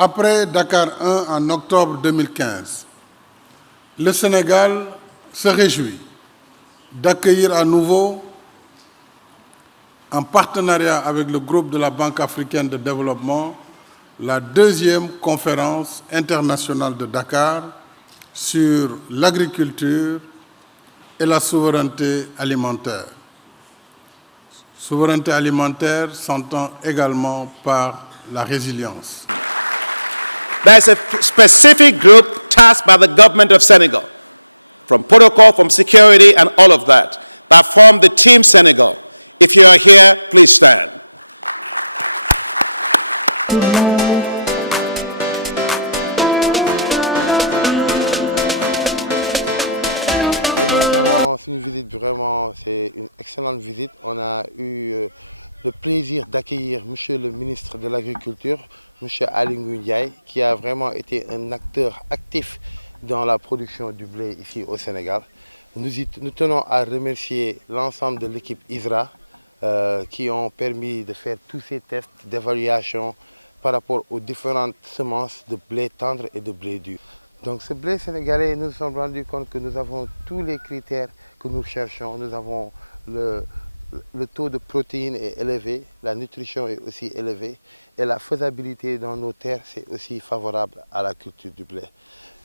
Après Dakar 1 en octobre 2015, le Sénégal se réjouit d'accueillir à nouveau, en partenariat avec le groupe de la Banque africaine de développement, la deuxième conférence internationale de Dakar sur l'agriculture et la souveraineté alimentaire. Souveraineté alimentaire s'entend également par la résilience. There's a specific group tasked by the government of Senegal, from protocol, from security, and all of that form the Team Senegal. If you are here, please stand. C'est une visite vraiment, c'est une excellente visite. On a eu le plaisir d'accueillir Monsieur le ministre de l'Agriculture, Monsieur Aly Ngouille Ndiaye, qui a vraiment été un acteur actif dans la production du blé ici au Sénégal. Nous tenons à remercier l'ensemble de l'équipe ISRA qui ont permis de faire tous ces tests d'évaluation par rapport aux différentes semences de blé tendre et de blé dur. Donc ce blé sénégalais, nous nous sommes rendus compte que nous avons tous les critères que nous cherchons. Nous avons le taux de protéines est élevé, la nutrition est aussi élevée et la faisabilité dans nos terres, c'est aussi favorable à la culture du blé.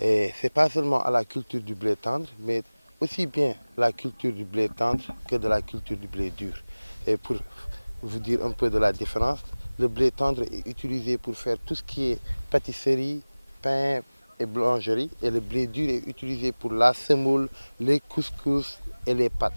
Et ce n'est pas seulement à la culture du blé tendre, mais aussi bien la culture du blé tendre que de la culture du blé dur. Et pour vous dire un peu de la différence, le blé tendre est utilisé pour faire tout ce qui est pâtisserie, pain et boulangerie, et le blé dur est utilisé pour la semoule, les couscous et les pâtes.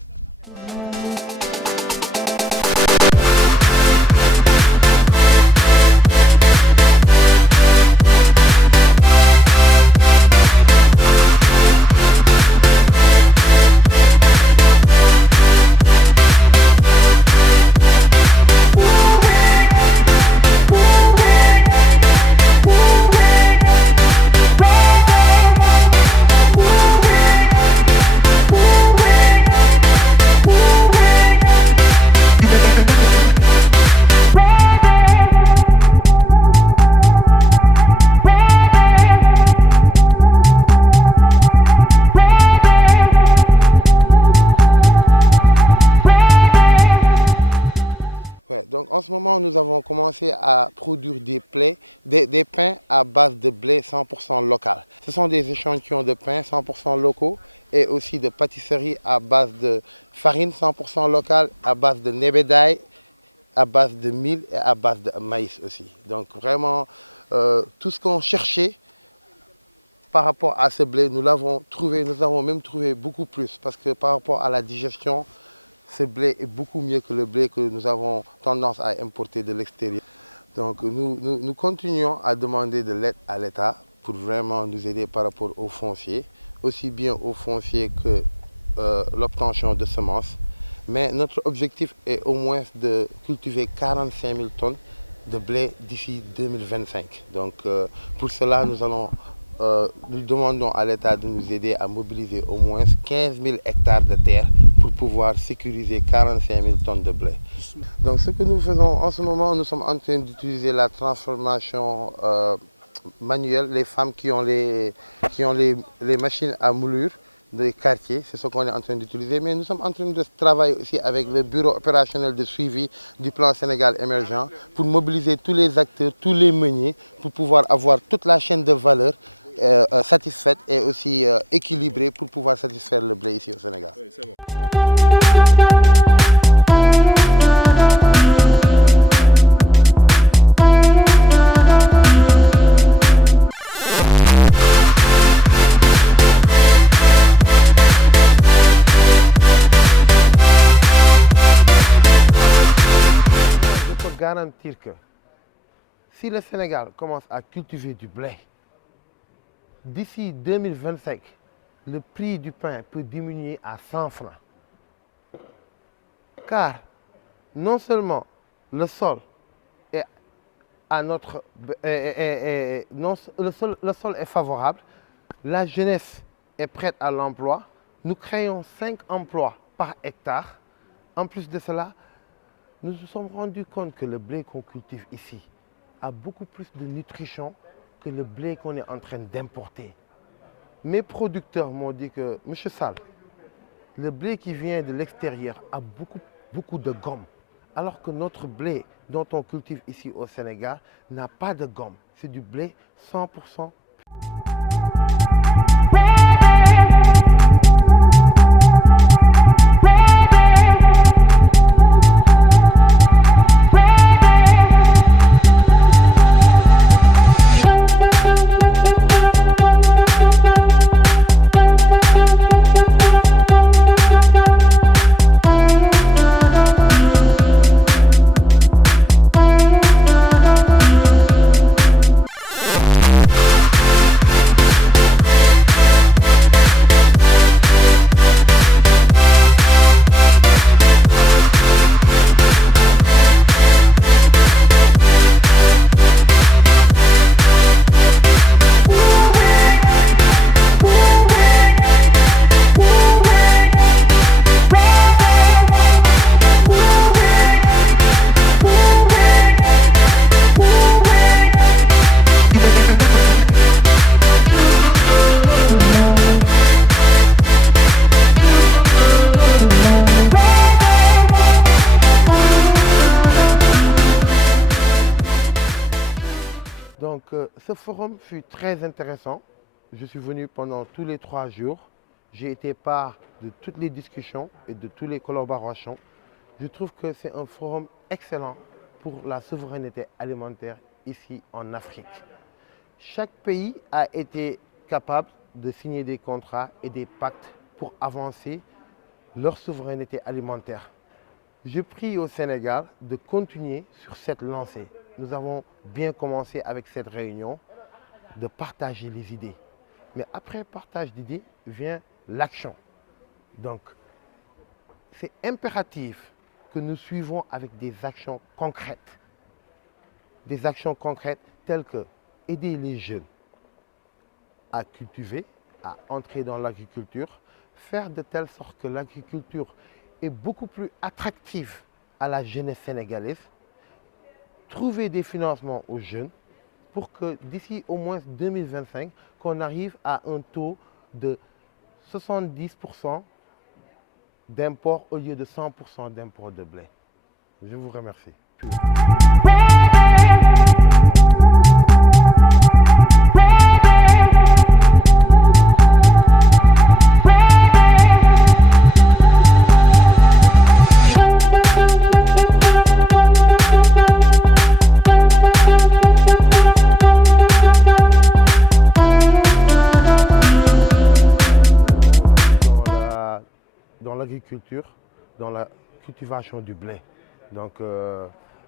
Donc en ce moment, nous avons commencé à produire des pains à base de blé 100% local. Ce sont des échantillons de pain 100% locaux et aussi de pâtisserie à base de farine 100% locale, à base de nebedaï, à base de mil et à base de maïs aussi. Donc vraiment, tout ce qu'on cherchait par rapport à ce blé, nous l'avons trouvé, nous avons même trouvé beaucoup plus parce que par rapport à la digestion, ce blé est beaucoup mieux que le blé que nous avons tendance à importer de l'extérieur. Donc nous continuons à demander de l'aide à l'État pour vraiment nous aider par rapport au foncier, aussi bien au foncier que l'obtention de semences. Mais notre objectif est au moins de cultiver 45 000 tonnes de blé d'ici 2025. Donc pour cela, nous demandons à l'État de nous aider à mobiliser au moins 15 000 hectares de terre pour pouvoir sécuriser 45 000 tonnes de blé. Donc ce que nous faisons en ce moment, nous sommes en train d'utiliser la transformation manuelle. Les femmes qui ont les machines à moulure des quartiers, c'est ce qu'on est en train d'utiliser. Mais nous sommes en train de travailler aussi avec le bureau opérationnel de suivi du plan Sénégal émergent pour mobiliser tous les acteurs, tous les meuniers, pour pouvoir avoir toute la chaîne de valeur satisfaite et aussi équilibrée pour pouvoir satisfaire le blé ici au Sénégal. Oui, c'est bon. Je peux garantir que si le Sénégal commence à cultiver du blé, d'ici 2025, le prix du pain peut diminuer à 100 francs. Car non seulement le sol est le sol est favorable, la jeunesse est prête à l'emploi, nous créons 5 emplois par hectare. En plus de cela, nous nous sommes rendus compte que le blé qu'on cultive ici a beaucoup plus de nutrition que le blé qu'on est en train d'importer. Mes producteurs m'ont dit que, Monsieur Sall, le blé qui vient de l'extérieur a beaucoup de gomme, alors que notre blé dont on cultive ici au Sénégal n'a pas de gomme. C'est du blé 100%. Donc ce forum fut très intéressant. Je suis venu pendant tous les 3 jours. J'ai été part de toutes les discussions et de toutes les collaborations. Je trouve que c'est un forum excellent pour la souveraineté alimentaire ici en Afrique. Chaque pays a été capable de signer des contrats et des pactes pour avancer leur souveraineté alimentaire. Je prie au Sénégal de continuer sur cette lancée. Nous avons bien commencé avec cette réunion de partager les idées. Mais après le partage d'idées vient l'action. Donc, c'est impératif que nous suivons avec des actions concrètes. Des actions concrètes telles que aider les jeunes à cultiver, à entrer dans l'agriculture, faire de telle sorte que l'agriculture est beaucoup plus attractive à la jeunesse sénégalaise, trouver des financements aux jeunes pour que d'ici au moins 2025, qu'on arrive à un taux de 70% d'import au lieu de 100% d'import de blé. Je vous remercie. Dans l'agriculture, dans la cultivation du blé. Donc,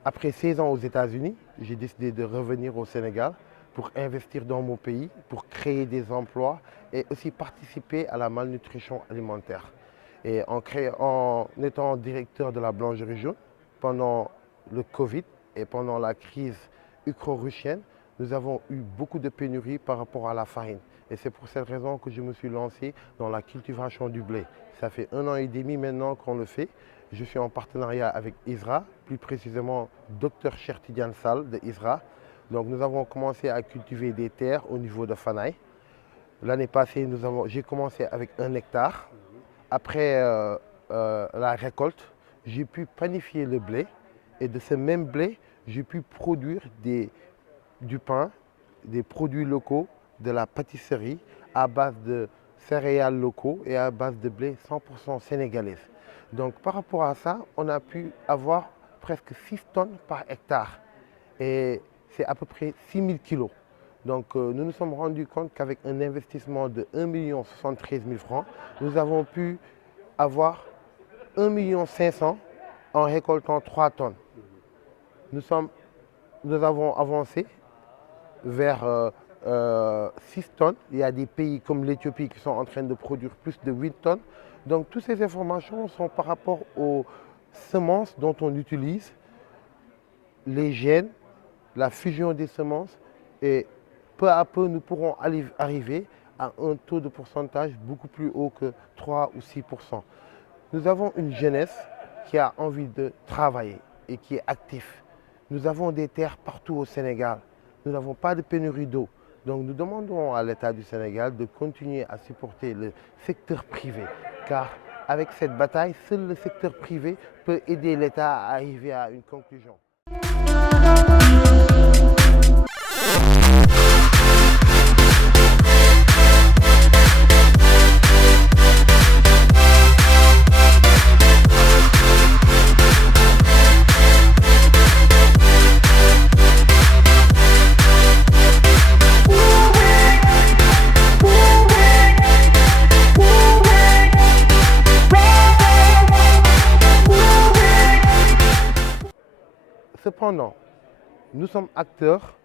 après 16 ans aux États-Unis, j'ai décidé de revenir au Sénégal pour investir dans mon pays, pour créer des emplois et aussi participer à la malnutrition alimentaire. Et en étant directeur de la boulangerie jaune pendant le Covid et pendant la crise ukro-russienne, nous avons eu beaucoup de pénuries par rapport à la farine. Et c'est pour cette raison que je me suis lancé dans la cultivation du blé. Ça fait 1 an et demi maintenant qu'on le fait. Je suis en partenariat avec ISRA, plus précisément Dr Chertidiane Sall de ISRA. Donc nous avons commencé à cultiver des terres au niveau de Fanaï. L'année passée, j'ai commencé avec 1 hectare. Après la récolte, j'ai pu panifier le blé. Et de ce même blé, j'ai pu produire du pain, des produits locaux, de la pâtisserie à base de céréales locaux et à base de blé 100% sénégalais. Donc par rapport à ça, on a pu avoir presque 6 tonnes par hectare et c'est à peu près 6 000 kilos. Donc nous nous sommes rendus compte qu'avec un investissement de 1 073 000 francs, nous avons pu avoir 1 500 000 en récoltant 3 tonnes. Nous avons avancé vers 6 tonnes. Il y a des pays comme l'Éthiopie qui sont en train de produire plus de 8 tonnes. Donc toutes ces informations sont par rapport aux semences dont on utilise, les gènes, la fusion des semences et peu à peu nous pourrons arriver à un taux de pourcentage beaucoup plus haut que 3 ou 6%. Nous avons une jeunesse qui a envie de travailler et qui est active. Nous avons des terres partout au Sénégal. Nous n'avons pas de pénurie d'eau. Donc nous demandons à l'État du Sénégal de continuer à supporter le secteur privé, car avec cette bataille, seul le secteur privé peut aider l'État à arriver à une conclusion. Cependant, nous sommes acteurs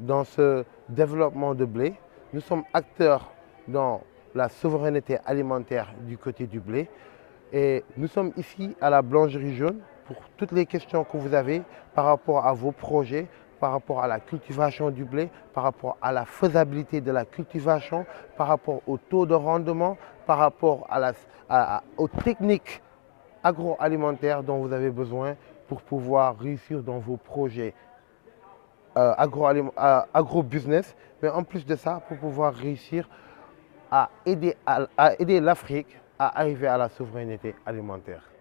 dans ce développement de blé, nous sommes acteurs dans la souveraineté alimentaire du côté du blé et nous sommes ici à la Blangerie Jaune pour toutes les questions que vous avez par rapport à vos projets, par rapport à la cultivation du blé, par rapport à la faisabilité de la cultivation, par rapport au taux de rendement, par rapport aux techniques agroalimentaires dont vous avez besoin pour pouvoir réussir dans vos projets agro-business, mais en plus de ça, pour pouvoir réussir à aider l'Afrique à arriver à la souveraineté alimentaire.